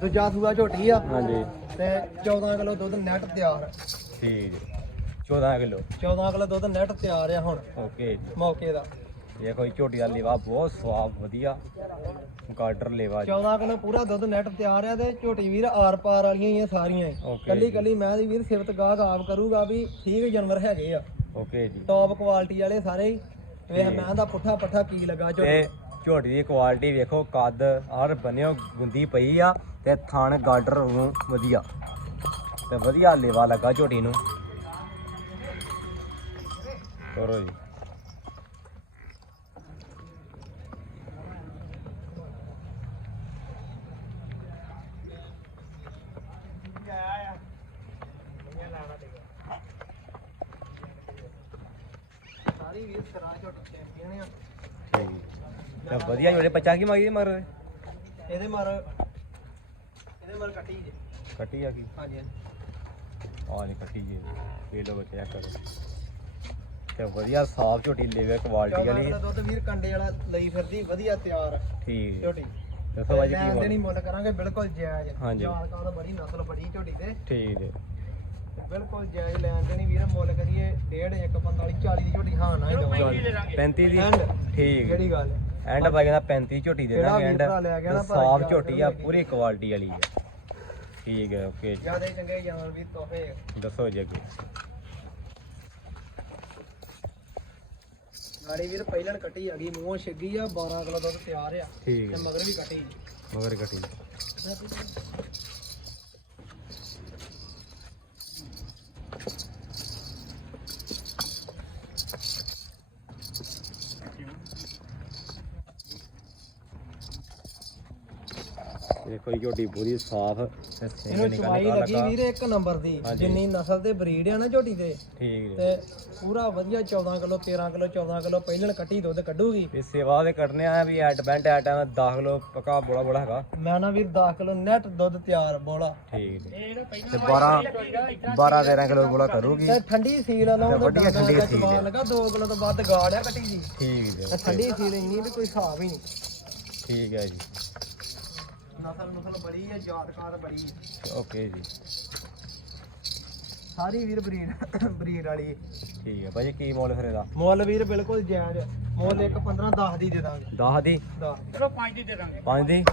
ਦੂਜਾ ਸੂਆ ਝੋਟੀ ਆ। ਹਾਂਜੀ। ਤੇ 14 ਕਿਲੋ ਦੁੱਧ ਨੈਟ ਤਿਆਰ। ਠੀਕ। ਜੀ 14 ਕਿਲੋ। 14 ਕਿਲੋ ਦੁੱਧ ਨੈਟ ਤਿਆਰ ਆ ਹੁਣ। ਓਕੇ ਜੀ। ਮੌਕੇ ਦਾ। ਦੇਖੋ ਜੀ ਝੋਟੀ ਦਾ ਲੇਵਾ ਬਹੁਤ ਸਵਾਦ ਵਧੀਆ। ਗਾਰਡਰ ਲੇਵਾ ਜੀ। 14 ਕਿਲੋ ਪੂਰਾ ਦੁੱਧ ਨੈਟ ਤਿਆਰ ਆ ਤੇ ਝੋਟੀ ਵੀਰ ਆਰ ਪਾਰ ਵਾਲੀਆਂ ਹੀ ਆ ਸਾਰੀਆਂ ਹੀ। ਕੱਲੀ। ਕੱਲੀ ਮੈਂ ਦੀ ਵੀਰ ਸਿਫਤ ਗਾਹਕ ਆਪ ਕਰੂਗਾ ਵੀ ਠੀਕ ਜਾਨਵਰ ਹੈਗੇ ਆ। ਓਕੇ ਜੀ। ਟੌਪ ਕੁਆਲਿਟੀ ਵਾਲੇ ਸਾਰੇ ਹੀ। ਵੇਖ ਮੈਂ ਦਾ ਪੁੱਠਾ ਪੱਠਾ ਕੀ ਲੱਗਾ ਝੋਟੀ। ਝੋਟੀ ਦੀ ਕੁਆਲਿਟੀ ਵੇਖੋ ਕੱਦ ਹਰ ਬੰਨਿਓ ਗੁੰਦੀ ਪਈ ਆ ਤੇ ਥਣ ਗਾਰਡਰ ਵਧੀਆ। ਤੇ ਵਧੀਆ ਲੇਵਾ ਲੱਗਾ ਝੋਟੀ ਨੂੰ। ਕਰੋ ਜੀ। ਤੇ ਵਧੀਆ ਜਿਹੜੇ ਬੱਚਾ ਕੀ ਮੰਗੀ ਮਰ? ਇਹਦੇ ਮਰ ਇਹਦੇ ਮਰ ਕੱਟੀ ਜੇ। ਕੱਟੀ ਆ ਕੀ? ਹਾਂਜੀ ਹਾਂਜੀ। ਆ ਨਹੀਂ ਕੱਟੀ ਜੀ। ਇਹ ਲੋ ਚੈੱਕ ਕਰੋ। ਤੇ ਵਧੀਆ ਸਾਫ਼ ਝੋਟੀ ਲੇਵੇ ਕੁਆਲਿਟੀ 14 ਵਾਲੀ। ਕਿਲੋ ਦੁੱਧ ਵੀਰ ਕੰਡੇ ਵਾਲਾ ਲਈ ਫਿਰਦੀ ਵਧੀਆ ਤਿਆਰ ਠੀਕ। ਝੋਟੀ। ਦੱਸੋ ਬਾਜੀ ਲੈਣ ਕੀ ਦੇਣੀ ਮੁੱਲ? ਮੁੱਲ ਕਰਾਂਗੇ ਬਿਲਕੁਲ ਜਾਇਜ਼। ਹਾਂਜੀ। ਜਾਣਕਾਰ ਬੜੀ ਨਸਲ ਬੜੀ ਝੋਟੀ ਤੇ। ਠੀਕ ਜੀ ਬਿਲਕੁਲ ਜਾਇਜ਼ ਲੈਣ ਦੇਣੀ ਵੀਰ ਮੁੱਲ ਕਰੀਏ 1.5 1 45 40 ਦੀ ਝੋਟੀ ਹਾਂ ਨਾ ਹੀ ਦਵਾਂਗੇ। 35 ਦੀ ਐਂਡ। ਠੀਕ। ਜਿਹੜੀ ਗੱਲ? ਹੈ ਐਂਡ ਬਾਈ ਕਹਿੰਦਾ 35 ਝੋਟੀ ਦੇ ਦਾਂਗੇ ਵੀਰ ਐਂਡ ਭਰਾ ਲੈ ਗਿਆ ਨਾ ਭਾਈ ਸਾਫ਼ ਯਾਰ ਝੋਟੀ ਆ ਪੂਰੀ ਕੁਆਲਿਟੀ ਵਾਲੀ ਹੈ ਠੀਕ ਹੈ ਓਕੇ ਜੀ। ਜ਼ਿਆਦਾ ਚੰਗੇ ਜਾਨਵਰ ਵੀ ਤੋਹਫੇ। ਦੱਸੋ ਜੀ ਅੱਗੇ। ਗਾੜੀ ਵੀਰ ਪਹਿਲਣ ਕੱਟੀ ਆ ਗਈ ਮੂੰਹੋਂ ਛਿੱਗੀ ਆ 12 ਕਿਲੋ ਦੁੱਧ ਤਿਆਰ ਆ ਠੀਕ ਤੇ ਮਗਰ ਵੀ ਕੱਟੀ। ਮਗਰ ਕੱਟੀ। ਦੇਖੋ ਜੀ ਝੋਟੀ ਪੂਰੀ ਸਾਫ਼ ਤੇ ਸਿੰਘ ਇਹਨੂੰ ਨਿਕਲ ਚਵਾਈ ਨਿਕਲ ਲੱਗੀ। ਲੱਗਾ ਵੀਰ ਇੱਕ ਨੰਬਰ ਦੀ ਹਾਂਜੀ। ਜਿੰਨੀ ਨਸਲ ਤੇ ਬਰੀਡ ਆ ਨਾ ਝੋਟੀ ਤੇ ਠੀਕ ਜੀ। ਤੇ ਪੂਰਾ ਵਧੀਆ 14 ਕਿਲੋ 13 ਕਿਲੋ 14 ਕਿਲੋ ਪਹਿਲਣ ਕੱਟੀ ਦੁੱਧ ਕੱਢੂਗੀ। ਇਹ ਸੇਵਾ ਦੇ ਕੱਢਨੇ ਆ ਵੀ ਐਟ ਬੈਂਟ ਐਟ 10 ਕਿਲੋ ਪਕਾ ਬੋਲਾ ਬੋਲਾ ਹੈਗਾ। ਮੈਂ ਨਾ ਵੀਰ 10 ਕਿਲੋ ਨੈਟ ਦੁੱਧ ਤਿਆਰ ਬੋਲਾ। ਠੀਕ ਜੀ। ਤੇ ਪਹਿਲਾਂ 12 12 13 ਕਿਲੋ ਬੋਲਾ ਕਰੂਗੀ। ਤੇ ਠੰਡੀ ਸੀਲ ਆ ਨਾ ਤੇ ਉਹਦਾ ਵਧੀਆ ਠੰਡੀ ਸੀਲ ਆ। ਲਗਾ 2 ਕਿਲੋ ਤੋਂ ਵੱਧ ਗਾੜ ਆ ਕੱਟੀ ਦੀ। ਠੀਕ ਜੀ। ਤੇ ਠੰਡੀ ਸੀਲ ਇੰਨੀ ਵੀ ਕੋਈ ਹਿਸਾਬ ਹੀ ਨਹੀਂ। ਠੀਕ ਹੈ ਜੀ। ਨਸਲ ਨਸਲ ਬੜੀ ਹੈ ਯਾਦਕਾਰ ਬੜੀ ਹੈ। ਓਕੇ ਜੀ। ਸਾਰੀ ਵੀਰ ਬਰੀਡ ਬਰੀਡ ਵਾਲੀ। ਠੀਕ ਹੈ ਭਾਜੀ ਕੀ ਮੁੱਲ ਫਿਰ ਇਹਦਾ? ਮੁੱਲ ਵੀਰ ਬਿਲਕੁਲ ਜਾਇਜ਼ ਆ। ਮੁੱਲ ਇੱਕ 15 10 ਦੀ ਦੇ ਦਾਂਗੇ। 10 ਦੀ? 10 ਚਲੋ 5 ਦੀ ਦੇ ਦਾਂਗੇ। 5 ਦੀ?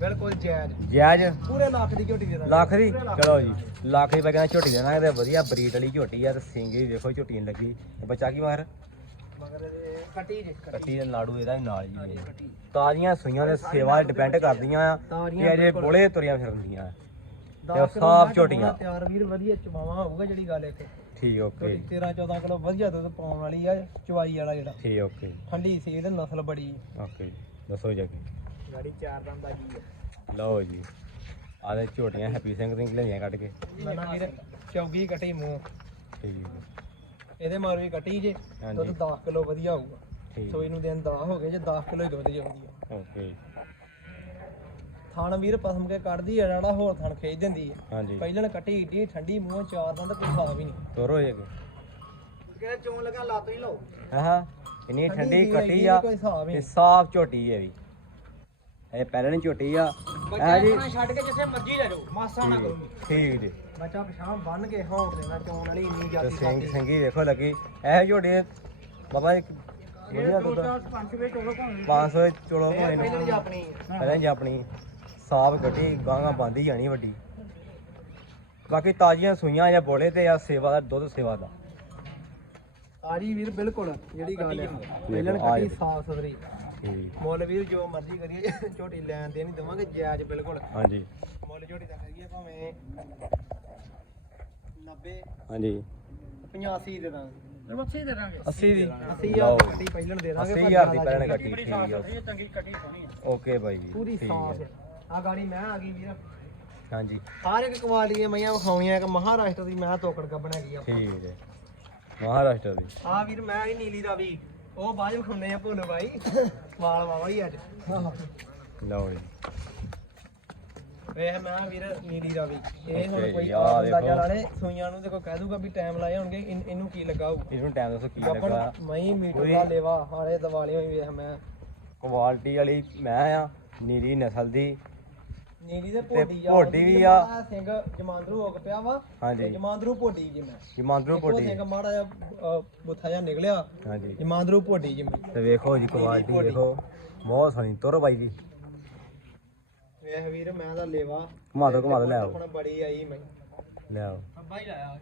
ਬਿਲਕੁਲ ਜਾਇਜ਼। ਜਾਇਜ਼? ਪੂਰੇ ਲੱਖ ਦੀ ਝੋਟੀ ਦੇ ਦਾਂਗੇ। ਲੱਖ ਦੀ? ਪੂਰੇ ਲੱਖ ਚਲੋ ਜੀ ਲੱਖ ਦੀ ਝੋਟੀ ਦੇਣਾ ਤੇ ਵਧੀਆ ਬਰੀਡ ਵਾਲੀ ਝੋਟੀ ਆ ਤੇ ਸਿੰਗੀ ਦੇਖੋ ਝੋਟੀ ਨੀ ਲੱਗੀ। ਤੇ ਬੱਚਾ ਕੀ ਮਾਰ ਮਗਰ ਇਹ ਕੱਟੀ ਦੇ ਲਾੜੂ ਇਹਦਾ ਵੀ ਨਾਲ ਜੀ ਇਹ। ਕੱਟੀ ਤਾਜ਼ੀਆਂ ਸੂਈਆਂ ਦੇ ਸੇਵਾ ਡਿਪੈਂਡ ਕਰਦੀਆਂ ਆ ਇਹ ਅਜੇ। ਬੋਲੇ ਤੁਰੀਆਂ ਫਿਰਦੀਆਂ ਆ। ਦਸ ਤੇ ਕਿਲੋ ਸਾਫ਼ ਝੋਟੀਆਂ। ਪਾਉਣਾ ਤਿਆਰ ਵੀਰ ਵਧੀਆ ਚਵਾਵਾ ਹੋਊਗਾ ਜਿਹੜੀ ਗੱਲ ਇੱਕ ਠੀਕ ਓਕੇ। ਝੋਟੀ 13 14 ਕਿਲੋ ਵਧੀਆ ਦੁੱਧ ਪਾਉਣ ਵਾਲੀ ਆ ਚਵਾਈ ਵਾਲਾ ਜਿਹੜਾ। ਠੀਕ ਓਕੇ। ਠੰਡੀ ਸੀ ਤੇ ਨਸਲ ਬੜੀ। ਓਕੇ ਦੱਸੋ ਜੀ ਅੱਗੇ ਗਾੜੀ ਚਾਰ ਦੰਦ ਦਾ ਜੀ ਲਓ ਜੀ। ਆਦੇ ਝੋਟੀਆਂ ਹੈਪੀ ਸਿੰਘ ਦੀਆਂ ਲੈਣੀਆਂ ਕੱਢ ਕੇ। ਮੈਂ ਨਾ ਵੀਰ ਚੌਗੀ ਕੱਟੀ ਮੂੰਹ। ਠੀਕ ਇਹਦੇ ਮਾਰ ਵੀ ਕੱਟੀ ਜੇ। ਹਾਂਜੀ। ਦੁੱਧ 10 ਕਿਲੋ ਵਧੀਆ ਹੋਊਗਾ। ਸੋਈ ਨੂੰ ਦਿਨ 10 ਹੋ ਗਏ ਜੇ 10 ਕਿਲੋ ਹੀ ਦੁੱਧ ਜਾਂਦੀ ਆ। ਓਕੇ। ਥਣ ਵੀਰ ਪਸਮ ਕੇ ਕੱਢਦੀ ਆ ਜਿਹੜਾ ਹੋਰ ਥਣ ਖੇਚ ਦਿੰਦੀ ਆ। ਹਾਂਜੀ। ਪਹਿਲਣ ਕੱਟੀ ਏਡੀ ਠੰਡੀ ਮੂੰਹ ਚਾਰ ਦੰਦ ਕੋਈ ਹਿਸਾਬ ਹੀ ਨਹੀਂ। ਤੋਰੋ ਜੀ ਅੱਗੇ। ਕਿਹੜਾ ਚੋਣ ਲਗਾ ਲੱਤ ਹੀ ਲਓ। ਹਾਂ ਹਾਂ ਇੰਨੀ ਠੰਡੀ ਸੀ, ਕੱਟੀ ਆ ਹੀ ਤੇ ਸਾਫ਼ ਝੋਟੀ ਹੈ ਵੀ। ਇਹ ਪਹਿਲਾਂ ਨਹੀਂ ਝੋਟੀ ਆ। ਇਹ ਜੀ। ਛੱਡ ਕੇ ਜਿੱਥੇ ਮਰਜ਼ੀ ਲੈ ਜਾਓ ਮਾਸਾ ਨਾ ਕਰੋ। ਠੀਕ ਜੀ। ਬੱਚਾ ਪਛਾਣ ਬੰਨ ਕੇ ਹੌਂਕ ਦੇਣਾ ਚੋਣ ਵਾਲੀ ਇੰਨੀ ਤੇ ਜ਼ਿਆਦੀ ਸਿੰਘ ਸਿੰਘੀ ਦੇਖੋ ਲੱਗੀ। ਇਹ ਝੋਟੀ ਬਾਬਾ ਇੱਕ ਵਧੀਆ ਦੁੱਧ 5 ਵੇ ਚੋਲੋ ਭਾਵੇਂ 500 ਚਲੋ ਪਹਿਲਾਂ ਨੂੰ। ਦੀ ਆਪਣੀ। ਪਹਿਲਾਂ ਜੀ ਆਪਣੀ। ਸਾਫ਼ ਗੱਡੀ ਗਾਂਗਾ ਬੰਦੀ ਜਾਣੀ ਵੱਡੀ। ਬਾਕੀ ਤਾਜ਼ੀਆਂ ਸੂਈਆਂ ਜਾਂ ਬੋਲੇ ਤੇ ਆ ਸੇਵਾ ਦਾ ਦੁੱਧ ਸੇਵਾ ਦਾ। ਆਜੀ ਵੀਰ ਬਿਲਕੁਲ ਜਿਹੜੀ ਗੱਲ ਹੈ ਪਹਿਲਣ ਆ। ਕੱਟੀ। ਸਾਫ਼ ਸੁਥਰੀ। ਠੀਕ। ਮੁੱਲ ਵੀਰ ਜੋ ਮਰਜ਼ੀ ਕਰੀਏ ਝੋਟੀ ਲੈਣ ਦੇ ਨਹੀਂ ਦਵਾਂਗੇ ਜਾਇਜ਼ ਬਿਲਕੁਲ। ਹਾਂਜੀ। ਮੁੱਲ ਝੋਟੀ ਦਾ ਕਰੀਏ ਭਾਵੇਂ 90 ਹਾਂਜੀ। 85 ਦੇ ਦਾਂਗੇ। ਮੱਛੀ ਦੇ ਦਾਂਗੇ 80 ਦੀ। 80000 ਦੀ ਕੱਟੀ ਪਹਿਲਣ ਦੇ ਦਾਂਗੇ 80000 ਦੀ ਪਹਿਲਾਂ ਕੱਟੀ ਬੜੀ ਠੀਕ ਸਾਫ਼ ਆ ਸੁਥਰੀ ਚੰਗੀ ਕੱਟੀ ਸੋਹਣੀ ਆ। ਓਕੇ ਬਾਈ ਜੀ ਪੂਰੀ ਠੀਕ ਸਾਫ਼ ਹੈ। ਆ ਗਾੜੀ ਮੈਂ ਆ ਗਈ ਵੀਰ। ਹਾਂਜੀ। ਹਰ ਇੱਕ ਕੁਆਲਿਟੀ ਦੀਆਂ ਮਈਆਂ ਵਿਖਾਉਣੀਆਂ ਇੱਕ ਮਹਾਰਾਸ਼ਟਰ ਦੀ ਮੈਂ ਤੋਕੜ ਗੱਬਣ ਹੈਗੀ ਆ। ਠੀਕ ਹੈ ਮਹਾਰਾਸ਼ਟਰ ਦੀ। ਆ ਵੀਰ ਮੈਂ ਹੀ ਨੀਲੀ ਰਾਵੀ ਉਹ ਬਾਅਦ ਵਿੱਚ ਖਾਂਦੇ ਆ ਭੋਲੋ ਬਾਈ। ਵਾਲ ਵਾਵਾ ਹੀ ਅੱਜ। ਲਓ ਜੀ। ਵੇਖ ਮੈਂ ਵੀਰ ਨੀਲੀ ਰਾਵੀ। ਇਹ ਹੁਣ Okay ਕੋਈ ਜੀ, ਆਹ ਅੰਦਾਜ਼ਾ ਦੇਖੋ। ਲਾਣੇ ਸੂਈਆਂ ਨੂੰ ਦੇਖੋ ਕਹਿ ਦੂਗਾ ਵੀ ਟਾਈਮ ਲਾਏ ਹੋਣਗੇ ਇਨ- ਇਹਨੂੰ ਕੀ ਲੱਗਾ ਹੋਊ? ਇਹਨੂੰ ਟਾਈਮ ਦੱਸੋ ਕੀ ਗੱਪਣ ਲੱਗਾ। ਮਈ ਮੀਟਰ ਪੂਰੀ- ਦਾ ਲੇਵਾ ਹਾਲੇ ਦਿਵਾਲੀ ਹੋਈ ਵੇਖ ਮੈਂ। ਕੁਆਲਿਟੀ ਵਾਲੀ ਮੈਂ ਆ ਨੀਲੀ ਨਸਲ ਦੀ। ਨੀਲੀ ਦੇ ਭੋਡੀ ਆ ਭੋਡੀ ਵੀ ਆ। ਸਿੰਘ ਜਮਾਂਦਰੂ ਹੋ ਪਿਆ ਵਾ ਹਾਂਜੀ। ਜਮਾਂਦਰੂ ਭੋਡੀ ਜੀ ਮੈਂ ਜਮਾਂਦਰੂ ਇੱਕੋ ਪੋਟੀ ਸਿੰਘ ਮਾੜਾ ਜਿਹਾ ਅਹ, ਬੁੱਥਾ ਜਿਹਾ ਨਿਕਲਿਆ ਹਾਂਜੀ। ਜਮਾਂਦਰੂ ਭੋਡੀ ਜੀ ਮੈਂ ਤੇ ਵੇਖੋ ਜੀ ਕੁਆਲਿਟੀ। ਵੇਖੋ। ਬਹੁਤ ਸੋਹਣੀ ਤੁਰ ਬਾਈ ਜੀ। ਵੇਖ ਵੀਰ ਮੈਂ ਦਾ ਲੇਵਾ। ਘੁਮਾ ਦੋ ਘੁਮਾ ਦੋ ਲੈ ਆਓ। ਹੁਣ ਬੜੀ ਆਈ ਮੈਂ। ਲੈ ਆਓ। ਅੱਬਾ ਹੀ ਲਾਇਆ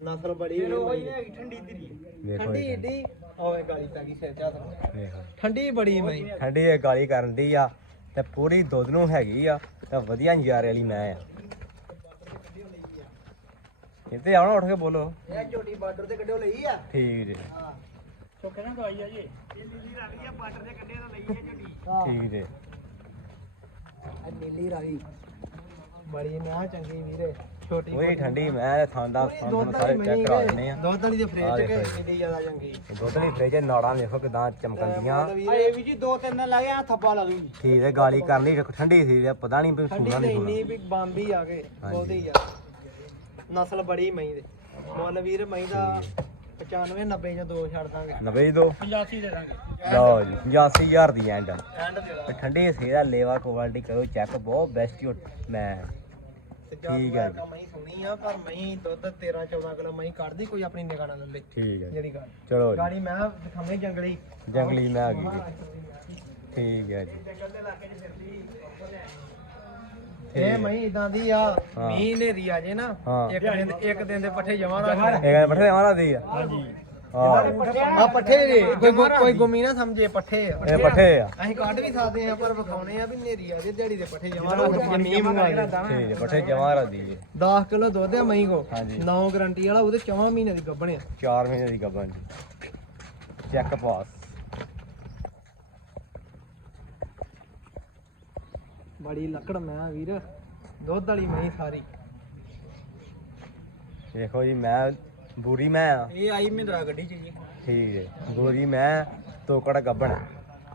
ਨਸਲ ਬੜੀ ਹੋਈ ਹੈ ਠੰਡੀ ਧੀਰੀ ਵੇਖੋ ਠੰਡੀ ਜੀ। ਏਡੀ? ਓਏ ਗਾਲੀ ਪੈ ਗਈ ਸਿਰ ਤੇ ਹੱਥ ਮਾਰਿਆ। ਵੇਖੋ। ਠੰਡੀ ਬੜੀ ਮੈਂ। ਠੰਡੀ ਇਹ ਗਾਲੀ ਕਰਨ ਦੀ ਆ ਤੇ ਪੂਰੀ ਦੁੱਧ ਨੂੰ ਹੈਗੀ ਆ ਤੇ ਵਧੀਆ ਨਜ਼ਾਰੇ ਵਾਲੀ ਮੈਂ ਆ। ਇੱਥੇ ਆਉਣਾ ਉੱਠ ਕੇ ਬੋਲੋ। ਇਹ ਝੋਟੀ ਬਾਰਡਰ ਤੇ ਕੱਢਿਓ ਲਈ ਆ। ਠੀਕ ਜੀ। ਚੁੱਕੇ ਨਾ ਦਵਾਈ ਆ ਜੀ। ਨੀਲੀ ਰਾਵੀ ਆ ਬਾਰਡਰ ਤੇ ਕੱਢਿਆ ਤਾਂ ਲਈ ਆ ਝੋਟੀ। ਠੀਕ ਜੀ। ਆ ਨੀਲੀ ਰਾਵੀ। ਬੜੀ ਨਾ ਚੰਗੀ ਵੀਰੇ ਛੋਟੀ ਉਹੀ ਠੰਡੀ ਮੈਂ ਤੇ ਥਾਂਦਾ ਤੁਹਾਨੂੰ ਸਾਰੇ ਚੈੱਕ ਕਰਾ ਦਿੰਦੇ ਆ। ਦੁੱਧ ਵਾਲੀ ਦੇ ਆਹ ਫ੍ਰਿਜ ਦੇਖੋ ਕੇ ਏਡੀ ਜ਼ਿਆਦਾ ਚੰਗੀ। ਦੁੱਧ ਦੀ ਫ੍ਰਿਜ ਨਾੜਾਂ ਵੇਖੋ ਕਿਦਾਂ ਚਮਕਦੀਆਂ। ਇਹ ਵੀ ਜੀ ਦੋ ਤਿੰਨ ਲੱਗ ਗਿਆ ਥੱਬਾ ਲਾ ਦੂੰਗੀ ਠੀਕ ਹੈ ਗਾਲੀ ਕਰਨੀ ਵੇਖੋ ਠੰਡੀ ਸੀ ਪਤਾ ਨਹੀਂ ਵੀ ਠੰਡੀ ਸੁਣਾ ਨਹੀਂ ਸੁਣਾ। ਵੀ ਬੰਬੀ ਆ ਗਏ ਹਾਂਜੀ। ਬੋਲਦੀ ਆ। ਨਸਲ ਬੜੀ ਮਈ ਦੇ। ਮੁੱਲ ਵੀਰ ਮਈ ਦਾ 95 90 ਜਾਂ ਦੋ ਛੱਡ ਦਾਂਗੇ। 90 ਦੀ ਦੋ। 85 ਦੇ ਦਾਂਗੇ। ਲਓ ਜੀ 85000 ਦੀ ਐਂਡ ਦਾਂਗੇ ਠੰਡੀ ਸੀ ਦਾ ਲੇਵਾ ਕੁਆਲਿਟੀ ਕਰੋ ਚੈੱਕ ਬਹੁਤ ਬੈਸਟ ਮੈਂ ਤੇ ਠੀਕ ਹੈ ਜਾਂ। ਮਈ ਸੋਹਣੀ ਆ ਪਰ ਮਈ ਦੁੱਧ 13 14 ਕਿਲੋ ਮਈ ਕੱਢਦੀ ਕੋਈ ਆਪਣੀ ਨਿਗਾਹ ਨਾਲ ਲੈ ਠੀਕ ਹੈ। ਜਿਹੜੀ ਗੱਲ। ਚਲੋ ਗਾੜੀ ਮੈਂ ਦਿਖਾਵੇਂ ਜੰਗਲੀ। ਜੰਗਲੀ ਮੈਂ ਆ ਗਈ ਠੀਕ ਹੈ ਜੀ। ਇਹ ਮਈ ਇਦਾਂ ਦੀ ਆ। ਮੀਂਹ ਨੇਰੀ ਆ ਜੇ ਨਾ। ਇੱਕ ਦਿਨ ਇੱਕ ਦਿਨ ਦੇ ਪੱਠੇ ਜਮਾ ਆ। ਹਾਂਜੀ। ਆ ਪੱਠੇ ਜੇ ਕੋਈ ਗੁ- ਕੋਈ ਗੁੰਮੀ ਨਾ ਸਮਝੇ ਪੱਠੇ ਆ। ਇਹ ਪੱਠੇ ਆ। ਅਸੀਂ ਕੱਢ ਵੀ ਸਕਦੇ ਆ ਪਰ ਵਿਖਾਉਣੇ ਆ ਵੀ ਨੇਰੀ ਆ ਜੇ ਦਿਹਾੜੀ ਦੇ ਪੱਠੇ ਜਮਾ ਰੱਖ ਜੇ ਮੀਂਹ ਮੰਗਾ ਜੇ ਠੀਕ ਹੈ। ਪੱਠੇ ਜਮਾ ਰਾ ਦੀ 10 ਕਿਲੋ ਦੁੱਧ ਆ ਮਈ ਕੋ। ਹਾਂਜੀ। 9 ਗਰੰਟੀ ਵਾਲਾ ਉਹਦੇ 4 ਮਹੀਨੇ ਦੀ ਗੱਭਣ ਆ। 4 ਮਹੀਨੇ ਦੀ ਗੱਬਨ ਜੀ। ਚੈੱਕ ਪਾਸ ਬੜੀ ਲੱਕੜ ਮੈਂ ਵੀਰ ਦੁੱਧ ਵਾਲੀ ਮਈ ਸਾਰੀ। ਦੇਖੋ ਜੀ ਮੈਂ ਬੂਰੀ ਮੈਂ ਆ। ਇਹ ਆਈ ਮਹਿੰਦਰਾ ਗੱਡੀ ਚ ਜੀ। ਠੀਕ ਹੈ ਬੂਰੀ ਮੈਂ ਤੋਕੜ ਗੱਬਣ।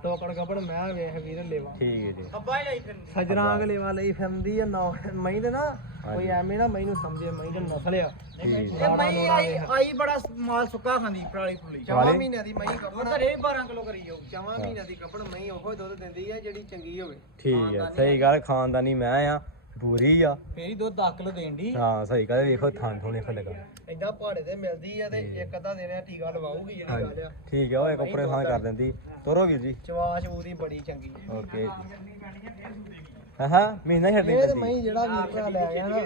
ਟੋਕੜ ਗੱਭਣ ਮੈਂ ਵੇਖ ਵੀਰ ਲੈਵਾ। ਠੀਕ ਹੈ ਜੀ। ਅੱਬਾ ਹੀ ਲਈ ਸਜਰਾਂ ਲੈਵਾ ਲਈ ਫਿਰਦੀ ਆ ਨੌ ਮਈ ਦੇ ਨਾ ਕੋਈ। ਐਵੇਂ ਨਾ ਮੈਨੂੰ ਸਮਝੇ ਮਈ ਦੇ ਨਸਲ ਆ ਠੀਕ ਤੇ ਮਈ ਆਈ ਆਈ ਬੜਾ ਮਾਲ ਸੁੱਕਾ ਖਾਂਦੀ ਪਰਾਲੀ ਪੁਲੀ ਚਵਾਂ ਵਾਲੇ? ਮਹੀਨਿਆਂ ਦੀ ਮਈ ਗੱਭਣ ਘਰੇ 12 ਕਿਲੋ ਕਰੀ ਜਾਓ ਚਵਾਂ ਮਹੀਨਿਆਂ ਦੀ ਗੱਭਣ ਮਈ ਉਹੋ ਹੀ ਦੁੱਧ ਦਿੰਦੀ ਆ ਜਿਹੜੀ ਚੰਗੀ ਹੋਵੇ। ਠੀਕ ਹੈ ਸਹੀ ਗੱਲ ਖਾਨਦਾਨੀ ਮੈਂ ਆ। ਬੂਰੀ ਆ। ਫੇਰ ਹੀ ਦੁੱਧ 10 ਕਿਲੋ ਦੇਣ ਦੀ ਹਾਂ ਸਹੀ ਗੱਲ ਵੇਖੋ ਥਾਂ ਥੋਣੇ ਖਲੇਗਾ ਏਦਾਂ ਪਹਾੜੇ ਤੇ ਮਿਲਦੀ ਆ ਤੇ ਇੱਕ ਅੱਧਾ ਆ ਟੀਕਾ ਲਵਾਉਗੀ ਜਿਹੜੀ ਗੱਲ ਆ। ਠੀਕ ਹੈ ਉਹ ਇੱਕ ਉੱਪਰੇ ਥਾਂ ਕਰ ਦਿੰਦੀ। ਤੋਰੋ ਵੀਰ ਜੀ। ਚਵਾਸ਼ ਉਹਦੀ ਬੜੀ ਚੰਗੀ। ਓਕੇ। ਹਾਂ ਹਾਂ ਮਹੀਨਾ ਛੱਡ ਇਹ ਤੇ ਮਈ ਜਿਹੜਾ ਵੀਰ ਭਰਾ ਲੈ ਗਿਆ ਨਾ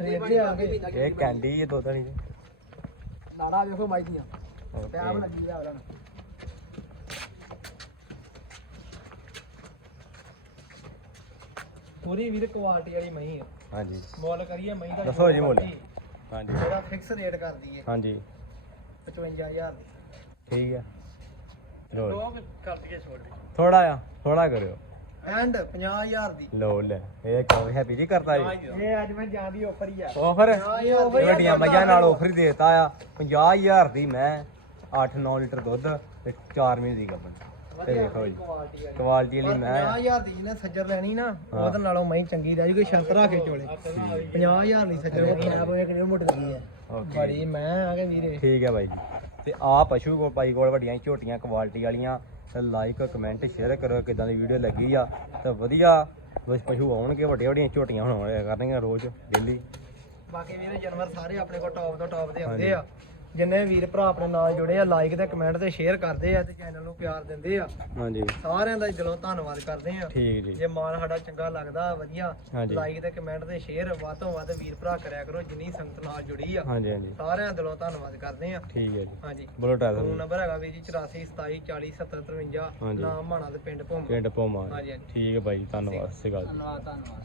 ਰੇਜੇ ਆ ਕੇ ਇਹ ਕੈਂਡੀ ਇਹ ਦੋ ਤਣੀ ਲਾੜਾ ਵੇਖੋ ਮਾਈ ਦੀਆਂ। ਓਕੇ। ਲੱਗੀ ਆ ਉਹਨਾਂ ਨੂੰ ਪੂਰੀ ਵੀਰ ਕੁਆਲਿਟੀ ਵਾਲੀ ਮਈ ਆ। ਹਾਂਜੀ। ਮੁੱਲ ਕਰੀਏ ਮਈ ਦਾ ਦੱਸੋ ਜੀ ਮੁੱਲ। ਹਾਂਜੀ। ਉਹਦਾ ਫਿਕਸ ਰੇਟ ਕਰ ਦਈਏ ਹਾਂਜੀ। 55000 ਠੀਕ ਹੈ ਲੋ ਦੋ ਕਰ ਦਈਏ ਛੋੜ ਥੋੜਾ ਆ ਥੋੜਾ ਕਰਿਓ। ਐਂਡ 50000 ਦੀ। ਲੋ ਲੈ ਇਹ ਕਿਉਂ ਹੈਪੀ ਜੀ ਕਰਤਾ ਜੀ। ਇਹ ਅੱਜ ਮੈਂ ਜਾਂਦੀ ਆਫਰ ਹੀ ਆ। ਆਫਰ ਹੀ ਵੱਡੀਆਂ ਮੱਝਾਂ ਨਾਲ ਆਫਰ ਹੀ ਦੇਤਾ ਆ। 50000 ਦੀ ਮੈਂ 8-9 ਲੀਟਰ ਦੁੱਧ ਤੇ 4 ਮਹੀਨੇ ਦੀ ਗੱਬਨ ਤੇ ਜੀ। ਕੁਆਲਿਟੀ ਵਾਲੀ। ਮੈਂ 50000 ਦੀ ਜਿਹਨੇ ਸੱਜਰ ਲੈਣੀ ਨਾ। ਉਹਦੇ ਨਾਲੋਂ ਮਈ ਚੰਗੀ ਰਹਿ ਜੂਗੀ ਸ਼ਰਤ ਰੱਖ ਕੇ ਚੋਲੇ। 50000 ਦੀ ਸੱਜਰ ਲੈਣੀ ਆ ਬੋਏ ਕਿੰਨੀ ਮੋਟੀ ਲੱਗੀ ਹੈ। ਬੜੀ ਮੈਂ ਆ ਕੇ ਵੀਰੇ। ਠੀਕ ਹੈ ਬਾਈ ਜੀ। ਤੇ ਆ ਪਸ਼ੂ ਕੋ ਬਾਈ ਕੋਲ ਵੱਡੀਆਂ ਝੋਟੀਆਂ ਕੁਆਲਿਟੀ ਵਾਲੀਆਂ ਤੇ ਲਾਈਕ ਕਮੈਂਟ ਸ਼ੇਅਰ ਕਰੋ ਕਿਦਾਂ ਦੀ ਵੀਡੀਓ ਲੱਗੀ ਆ। ਤੇ ਵਧੀਆ ਬਸ ਪਸ਼ੂ ਆਉਣਗੇ ਵੱਡੀਆਂ ਵੱਡੀਆਂ ਝੋਟੀਆਂ ਹੁਣ ਕਰਨਗੀਆਂ ਰੋਜ਼ ਡੇਲੀ ਬਾਕੀ ਵੀਰੇ ਜਾਨਵਰ ਸਾਰੇ ਆਪਣੇ ਕੋਲ ਟੌਪ ਤੋਂ ਟੌਪ ਦੇ ਆਉਂਦੇ ਆ। ਜਿੰਨੇ ਵੀਰ ਭਰਾ ਆਪਣੇ ਨਾਲ ਜੁੜੇ ਆ ਲਾਈਕ ਤੇ ਕਮੈਂਟ ਤੇ ਸ਼ੇਅਰ ਕਰਦੇ ਆ ਤੇ ਚੈਨਲ ਨੂੰ ਪਿਆਰ ਦਿੰਦੇ ਆ। ਹਾਂਜੀ। ਸਾਰਿਆਂ ਦਾ ਦਿਲੋਂ ਧੰਨਵਾਦ ਕਰਦੇ ਆ। ਠੀਕ ਜੀ। ਜੇ ਮਾਲ ਸਾਡਾ ਚੰਗਾ ਲੱਗਦਾ ਵਧੀਆ। ਲਾਈਕ ਤੇ ਕਮੈਂਟ ਤੇ ਸ਼ੇਅਰ ਵੱਧ ਤੋਂ ਵੱਧ ਵੀਰ ਭਰਾ ਕਰਿਆ ਕਰੋ ਜਿੰਨੀ ਸੰਗਤ ਨਾਲ ਜੁੜੀ ਆ। ਹਾਂਜੀ ਹਾਂਜੀ। ਸਾਰਿਆਂ ਦਿਲੋਂ ਧੰਨਵਾਦ ਕਰਦੇ ਆ। ਠੀਕ ਹੈ ਜੀ। ਹਾਂਜੀ। ਬੋਲੋ ਟਾਇਰ ਫੋਨ ਨੰਬਰ ਹੈਗਾ ਵੀਰ ਜੀ 84 27 40 70 53 ਹਾਂਜੀ। ਨਾਮ ਮਾਣਾ ਤੇ ਪਿੰਡ ਭੋਮ। ਪਿੰਡ ਪੋਮਾ ਹਾਂਜੀ ਠੀਕ ਹੈ ਬਾਈ ਜੀ ਧੰਨਵਾਦ। ਸਤਿ ਸ਼੍ਰੀ ਅਕਾਲ ਧੰਨਵਾਦ ਧੰਨਵਾਦ।